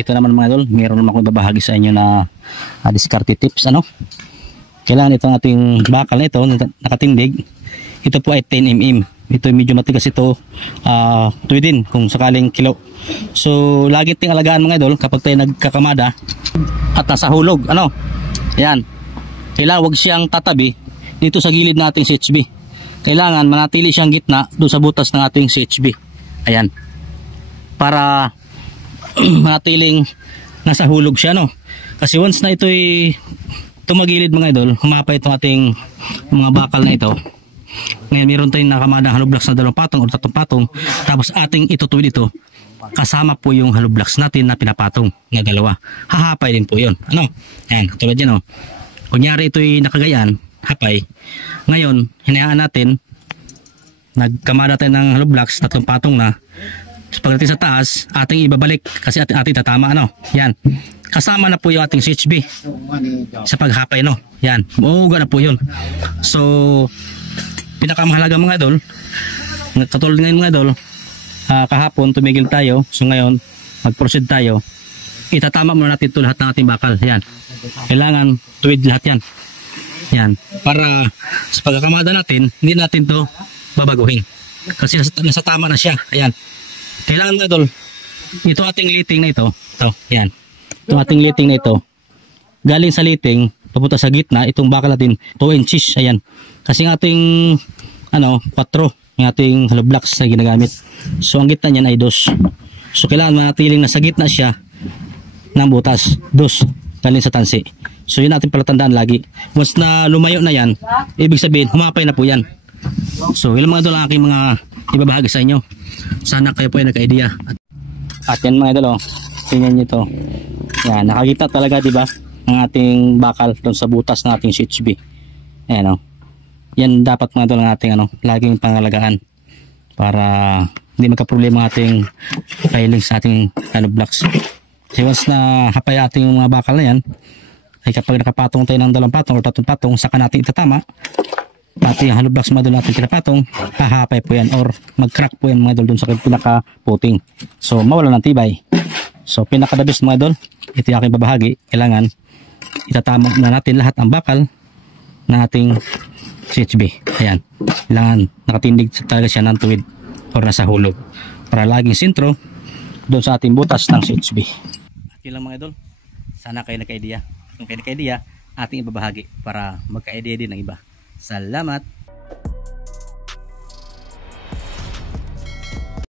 ito naman mga idol, meron naman akong babahagi sa inyo na diskarte tips. Kailangan itong ating bakal na ito nakatindig. Ito po ay 10 mm. Ito medyo matigas ito, tuwidin kung sakaling kilo. So lagi ting alagaan mga idol kapag tayo nagkakamada at nasa hulog. Yan, kailangan wag siyang tatabi dito sa gilid ng ating CHB. Kailangan manatili siyang gitna doon sa butas ng ating CHB. Ayan, para manatiling nasa hulog siya, kasi once na ito'y tumagilid mga idol, humapa itong ating mga bakal na ito. Ngayon meron tayong nakamadang hollow blocks na 2 patong o 3 patong, tapos ating itutuwid ito kasama po yung hollow blocks natin na pinapatong na 2. Hahapay din po yun. Ayan, tulad yan. Kunyari ito'y nakagayaan, hapay. Ngayon hinayaan natin, nagkamada tayo ng hollow blocks, 3 patong na. Pagdating sa taas, ating ibabalik kasi ating tatama. Yan, kasama na po yung ating CHB sa paghapay. Yan, uuga na po yun. So pinakamahalaga mga idol, katulad ngayon mga idol, kahapon tumigil tayo. So ngayon mag-proceed tayo, itatama muna natin ito lahat ng ating bakal. Yan, kailangan tuwid lahat yan. Yan, para sa pagkakamada natin, hindi natin to babaguhin kasi nasa tama na siya. Ayan, kailangan mga idol, ito ating liting na ito, yan, itong ating liting na ito, galing sa liting papunta sa gitna, itong bakal natin 2 inches. Ayan, kasi ng ating 4 yung ating hollow blocks na ginagamit. So ang gitna niyan ay 2. So kailangan manatiling nasa gitna siya ng butas, 2 galing sa tansi. So yun natin palatandaan lagi. Once na lumayo na yan, ibig sabihin humapay na po yan. So ilang mga idol ang aking mga ibabahagi sa inyo. Sana kayo po ay nagka-idea. At yan mga idol, tingnan nyo ito. Yan, nakagitna talaga, diba, ng ating bakal doon sa butas ng ating CHB. Ayan, yan dapat mga idol ang ating laging pangalagaan para hindi magka-problema ang ating filing sa ating hollow blocks. Kasi once na hapay ating mga bakal na yan, ay kapag nakapatong tayo ng 2 patong o 3 patong, saka natin itatama. Pati yung hollow blocks mga idol natin pinapatong, hahapay po yan or mag-crack po yan mga idol dun sa pinaka-puting. So mawala ng tibay. So pinaka-the-best mga idol, ito yung aking babahagi. Kailangan itatama na natin lahat ang bakal na ating CHB. Ayan, kailangan nakatindig talaga siya ng tuwid or nasa hulog para laging sentro doon sa ating butas ng CHB. At yun lang mga idol, sana kayo nagka-idea. Kung kayo nagka-idea, ating ibabahagi para magka-idea din ng iba. Salamat!